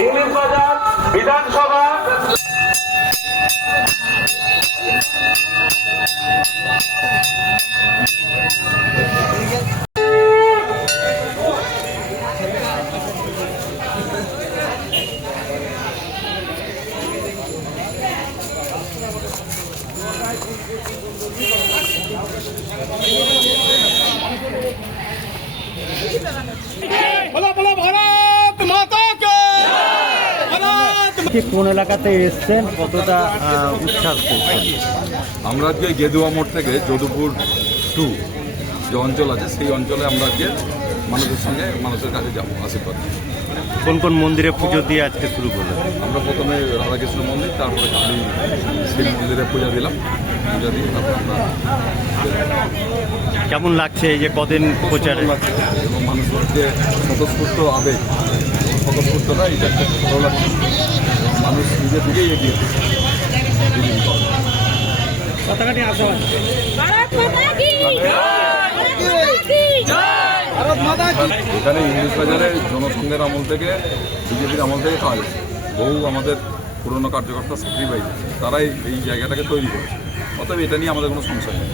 English बाजार विधानसभा কোন এলাকাতে এসছেন, কতটা উচ্ছ্বাস করছেন? আমরা আজকে গেদুয়া মোড় থেকে যদুপুর 2 যে অঞ্চল আছে সেই অঞ্চলে আমরা আজকে মানুষের সঙ্গে মানুষের কাছে যাবো আশীর্বাদ। কোন কোন মন্দিরে পুজো দিয়ে আজকে শুরু করলেন? আমরা প্রথমে রাধাকৃষ্ণ মন্দির, তারপরে কালী শিব মন্দিরে পূজা দিলাম। পূজা দিয়ে তারপর আমরা কেমন লাগছে এই যে কদিন প্রচারে? এবং মানুষের যে স্বতঃস্ফূর্ত আবেগ, স্বতঃস্ফূর্তটা এটা একটা ভালো লাগছে। এবং মানুষ নিজে থেকেই এগিয়ে এখানে ইংলিশ বাজারে জনসংঘের আমল থেকে, বিজেপির আমল থেকে কাজ আছে। বহু আমাদের পুরনো কার্যকর্তা স্যাক্রিফাইস আছে, তারাই এই জায়গাটাকে তৈরি করেছে। অতএব এটা নিয়ে আমাদের কোনো সমস্যা নেই।